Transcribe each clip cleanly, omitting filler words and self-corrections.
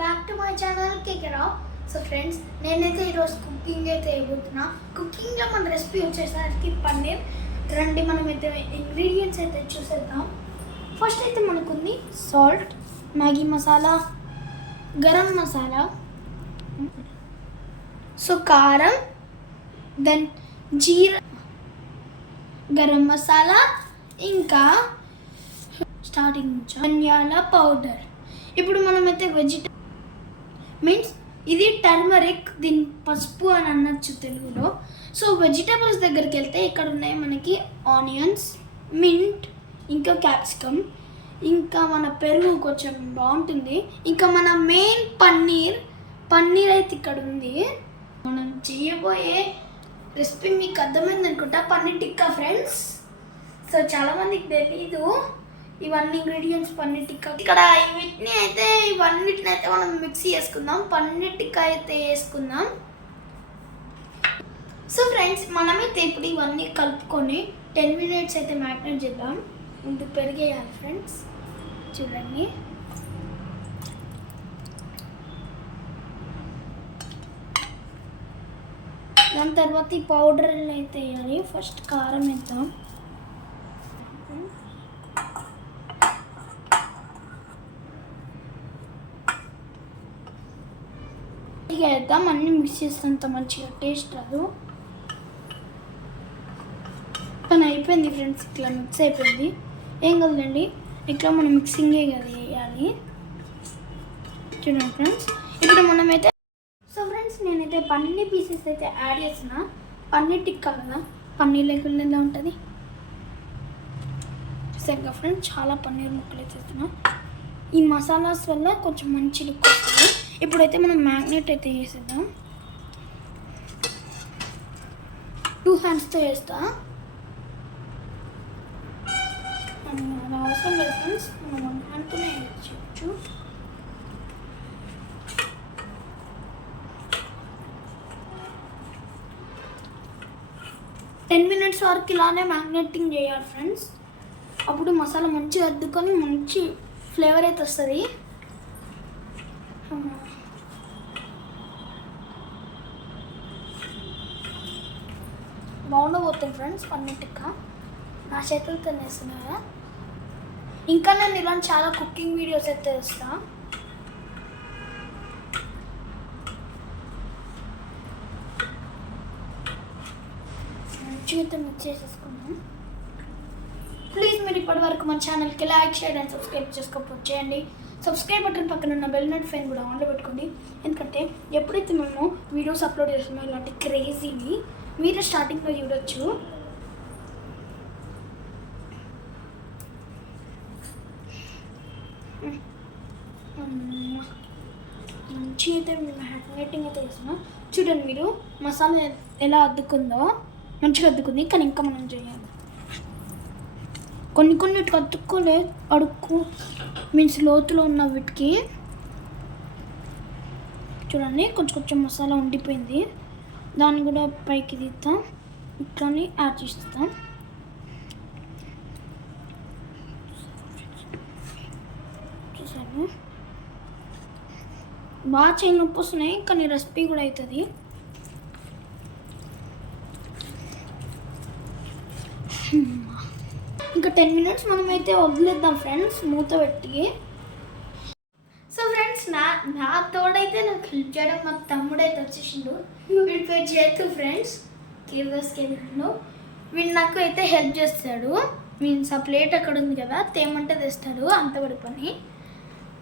Back to my channel KK Rao. So friends, నేనైతే ఈరోజు cooking అయితే వేయబోతున్నా. కుకింగ్లో మన రెసిపీ వచ్చేసరికి పన్నీర్. రండి మనమైతే ఇంగ్రీడియంట్స్ అయితే చూసేద్దాం. ఫస్ట్ అయితే మనకుంది salt, Maggi masala, garam masala, so కారం, దెన్ జీరా, గరం మసాలా, ఇంకా స్టార్టింగ్ ధనియాల పౌడర్. ఇప్పుడు మనమైతే మీన్స్ ఇది టర్మరిక్, దీని పసుపు అని అనొచ్చు తెలుగులో. సో వెజిటేబుల్స్ దగ్గరికి వెళ్తే ఇక్కడ ఉన్నాయి మనకి ఆనియన్స్, మింట్, ఇంకా క్యాప్సికమ్, ఇంకా మన పెరుగు కొంచెం బాగుంటుంది, ఇంకా మన మెయిన్ పన్నీర్ అయితే ఇక్కడ ఉంది. మనం చేయబోయే రెసిపీ మీకు అర్థమైంది అనుకుంటా, పన్నీర్ టిక్కా ఫ్రెండ్స్. సో చాలామందికి తెలీదు ఇవన్నీ ఇంగ్రీడియంట్స్ పన్నీర్ టిక్కా. ఇక్కడ ఇవన్నిటిని అయితే మనం మిక్సీ చేసుకుందాం, పన్నీర్ టిక్కా అయితే వేసుకుందాం. సో ఫ్రెండ్స్, మనమైతే ఇప్పుడు ఇవన్నీ కలుపుకొని 10 minutes అయితే మ్యారినేట్ చేద్దాం. ముందు పెరిగేయాలి ఫ్రెండ్స్, చూడండి. దాని తర్వాత ఈ పౌడర్ అయితే వేయాలి. ఫస్ట్ కారం వేద్దాం. ఇక వేద్దాం, అన్నీ మిక్స్ చేసినంత మంచిగా టేస్ట్ రాదు. కానీ అయిపోయింది ఫ్రెండ్స్, ఇట్లా మిక్స్ అయిపోయింది. ఏం కదండి, ఇట్లా మనం మిక్సింగే కదా వేయాలి. చూడండి ఫ్రెండ్స్, ఇప్పుడు మనమైతే సో ఫ్రెండ్స్, నేనైతే పన్నీర్ పీసెస్ అయితే యాడ్ చేసిన. పన్నీర్ టిక్కా కదా, పన్నీర్ లేకుండా ఎలా ఉంటుంది సరిగ్గా ఫ్రెండ్స్. చాలా పన్నీర్ ముక్కలు అయితే వేస్తున్నా. ఈ మసాలాస్ వల్ల కొంచెం మంచి లుక్ వస్తుంది. ఇప్పుడైతే మనం మ్యాగ్నేట్ అయితే వేసేద్దాం. 2 handsతో వేస్తా. అలా అవసరం లేదు ఫ్రెండ్స్, మనం 1 handతోనే వేయచ్చు. టెన్ మినిట్స్ వరకు ఇలానే మ్యాగ్నేటింగ్ చేయాలి ఫ్రెండ్స్. అప్పుడు మసాలా మంచిగా అద్దుకొని మంచి ఫ్లేవర్ అయితే వస్తుంది. బాగుండబోతుంది ఫ్రెండ్స్ పన్నీర్ టిక్కా. నా చేతులతో వేస్తున్నా కదా. ఇంకా నేను ఇలాంటి చాలా కుకింగ్ వీడియోస్ అయితే వేస్తా. మంచిగా అయితే మిక్స్ చేసేసుకున్నాం. ప్లీజ్ మీరు ఇప్పటి వరకు మన ఛానల్కి లైక్, షేర్ అండ్ సబ్స్క్రైబ్ చేసుకోకపోతే చేయండి. సబ్స్క్రైబ్ బటన్ పక్కన ఉన్న బెల్ నోటిఫికేషన్ కూడా ఆన్లో పెట్టుకోండి. ఎందుకంటే ఎప్పుడైతే మేము వీడియోస్ అప్లోడ్ చేస్తున్నామో ఇలాంటి క్రేజీవి మీరు స్టార్టింగ్లో చూడొచ్చు. మంచి అయితే మ్యాగ్నేటింగ్ అయితే వేస్తున్నాం. చూడండి మీరు, మసాలా ఎలా అద్దుకుందో మంచిగా అద్దుకుంది. కానీ ఇంకా మనం చేయాలి. కొన్ని అతుక్కోలే, అడుక్కు మీన్స్ లోతులో ఉన్న వీటికి చూడండి కొంచెం మసాలా ఉండిపోయింది. దాన్ని కూడా పైకి తీద్దాం, ఇట్లానే యాడ్ చేస్తాం. చూసాను, బాగా చేయి నొప్పి వస్తున్నాయి, కానీ రెసిపీ కూడా అవుతుంది. ఇంకా 10 minutes మనమైతే వదిలేద్దాం ఫ్రెండ్స్, మూత పెట్టి. సో ఫ్రెండ్స్, నా తోడైతే నాకు హెల్ప్ చేయడం మా తమ్ముడైతే వచ్చేసిండు. వీడి పేరు చేతు ఫ్రెండ్స్, కేవీలో. వీడు నాకు అయితే హెల్ప్ చేస్తాడు. మీన్స్ ఆ ప్లేట్ అక్కడ ఉంది కదా, తేమంటే తెస్తాడు, అంతవరకు పని.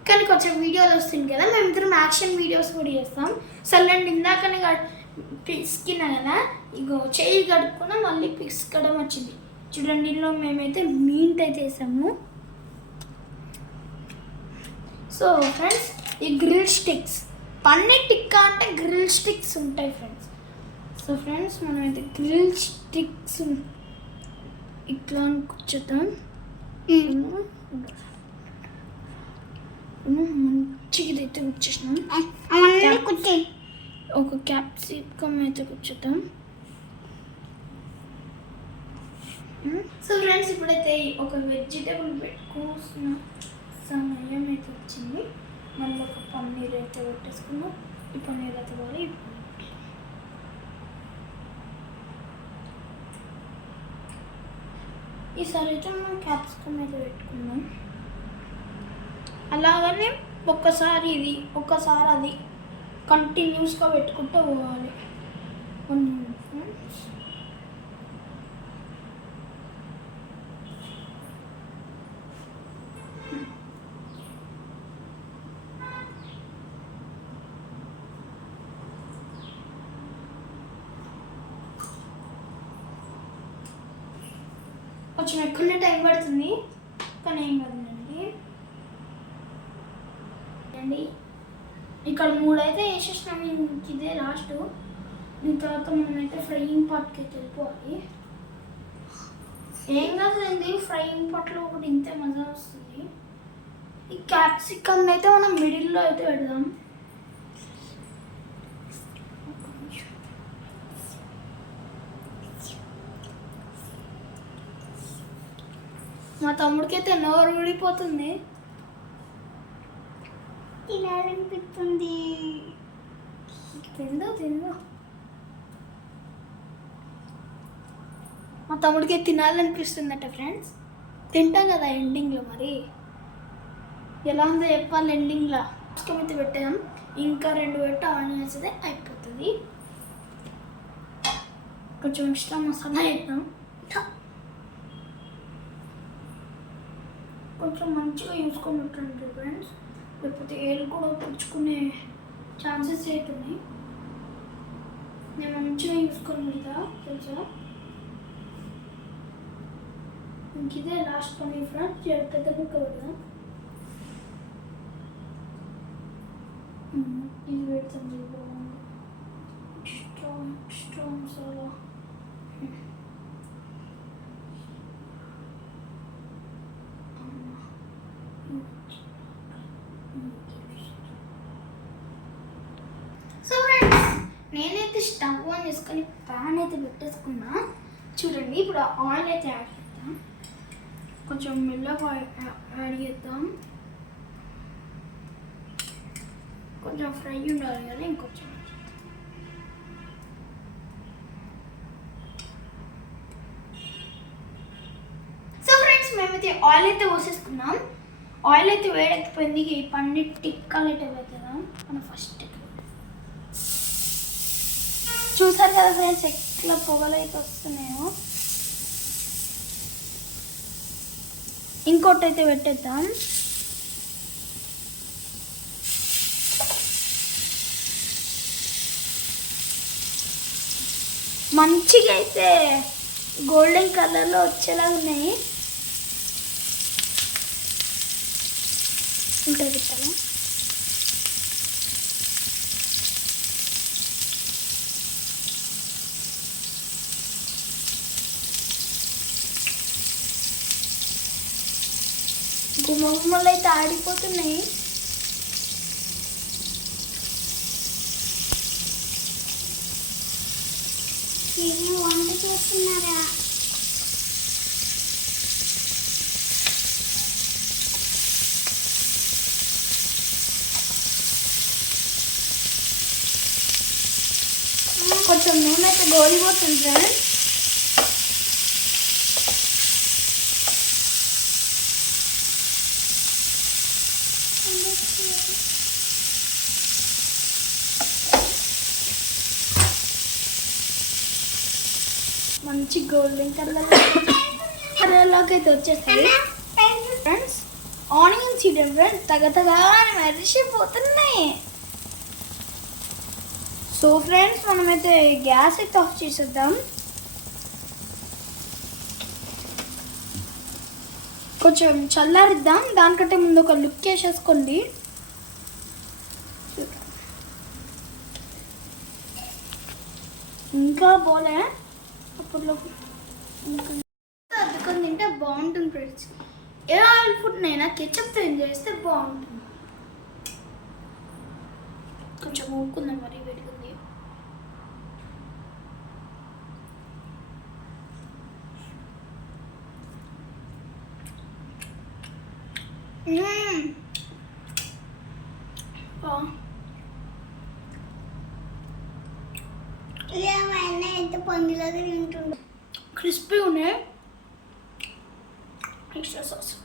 కానీ కొంచెం వీడియోలు వస్తుంది కదా, మేమిద్దరం యాక్షన్ వీడియోస్ కూడా చేస్తాం. సర్లేండి, ఇందాకనే పిసికినా కదా, ఇగో చేయి కడుక్కున్నా మళ్ళీ పిసుకడం వచ్చింది. చూడండి, ఇందులో మేమైతే మీట్ అయితే వేసాము. సో ఫ్రెండ్స్, ఈ గ్రిల్ స్టిక్స్, పన్నీర్ టిక్కా అంటే గ్రిల్ స్టిక్స్ ఉంటాయి ఫ్రెండ్స్. సో ఫ్రెండ్స్, మనమైతే గ్రిల్ స్టిక్స్ ఇట్లా కూర్చుతాం. మంచిగా అయితే కూర్చేసినాం. ఒక క్యాప్సికమ్ అయితే కూర్చుతాం. సో ఫ్రెండ్స్, ఇప్పుడైతే ఒక వెజిటేబుల్ పెట్టుకోవాల్సిన సమయం అయితే వచ్చింది. మళ్ళీ ఒక పన్నీర్ పన్నీర్ అయితే పెట్టేసుకున్నాం. ఈ పన్నీర్ అయితే కావాలి. ఈసారి అయితే మనం క్యాప్సికమ్ అయితే పెట్టుకున్నాం. అలాగనే ఒక్కసారి ఇది ఒక్కసారి అది కంటిన్యూస్గా పెట్టుకుంటూ పోవాలి. కొంచెం ఎక్కువనే టైం పడుతుంది, కానీ ఏం కాదండి. అండి ఇక్కడ 3 అయితే వేసేసినాం. ఇదే లాస్ట్. దీని తర్వాత మనమైతే ఫ్రైయింగ్ పాట్కి అయితే వెళ్ళిపోవాలి. ఏం కాదండి, ఫ్రైయింగ్ పాట్లో ఒకటి ఇంతే మజా వస్తుంది. ఈ క్యాప్సికమ్ అయితే మనం మిడిల్లో అయితే పెడదాం. మా తమ్ముడికి అయితే నోరు ఊడిపోతుంది, తినాలనిపిస్తుంది. తిందో మా తమ్ముడికి తినాలనిపిస్తుందట ఫ్రెండ్స్. తింటాం కదా ఎండింగ్లో. మరి ఎలా ఉందో చెప్పాలి ఎండింగ్లో. చికెన్ అయితే పెట్టాం, ఇంకా 2 పెట్టి ఆనియన్స్ అయితే అయిపోతుంది. కొంచెం ఎక్స్ట్రా మసాలా వేద్దాం. కొంచెం మంచిగా చూసుకొని ఉంటుంది ఫ్రెండ్స్, లేకపోతే ఏళ్ళు కూడా పుచ్చుకునే ఛాన్సెస్ అవుతున్నాయి. నేను మంచిగా చూసుకొని పెడతా తెలుసా. ఇంక ఇదే లాస్ట్ పని ఫ్రెండ్స్. పెద్ద ముక్క పెడదాం. ఇది పెడతాం. ఎక్స్ట్రా మసాలా. సో ఫ్రెండ్స్, నేనైతే స్టవ్ ఆన్ చేసుకొని ప్యాన్ అయితే పెట్టేసుకున్నా. చూడండి, ఇప్పుడు ఆయిల్ అయితే యాడ్ చేద్దాం. కొంచెం మెల్లగా యాడ్ చేద్దాం. కొంచెం ఫ్రై ఉండాలి కదా, ఇంకొంచెం. సో ఫ్రెండ్స్, మేమైతే ఆయిల్ అయితే పోసేసుకున్నాం. ఆయిల్ అయితే వేడెక్కిపోయింది. ఈ పన్నీర్ టిక్కాలు అయితే పెడతాం మనం ఫస్ట్. చూసారు కదా ఫ్రెండ్స్, ఎట్లా పొగలు అయితే వస్తున్నాయో. ఇంకోటి అయితే పెట్టేద్దాం. మంచిగా అయితే గోల్డెన్ కలర్లో వచ్చేలా ఉన్నాయి. ఉంటాయి పెట్టాలా. గుమ్మలు అయితే ఆడిపోతున్నాయి. వంట చేస్తున్నారా? కొంచెం నూనె అయితే గోలిపోతుంది ఫ్రెండ్స్. మంచి గోల్డెన్ కలర్లోకి అయితే వచ్చేస్తాయి ఫ్రెండ్స్. ఆనియన్స్ చూడండి ఫ్రెండ్స్, తగతగా మెరిసిపోతున్నాయి. సో ఫ్రెండ్స్, మనమైతే గ్యాస్ అయితే ఆఫ్ చేసేద్దాం. కొంచెం చల్లారిద్దాం. దానికంటే ముందు ఒక లుక్ వేసేసుకోండి. ఇంకా పోలే అప్పట్లో అద్దుకొని తింటే బాగుంటుంది ఫ్రెండ్స్. ఏ ఆయిల్ ఫుడ్ అయినా కెచప్తో ఎంజాయ్ చేస్తే బాగుంటుంది. కొంచెం ఊరుకుందాం, మరి వేడిగుంది. ఏమైనా ఎంత పండుగ తింటుండు. క్రిస్పీ ఉన్నాయి. Extra sauce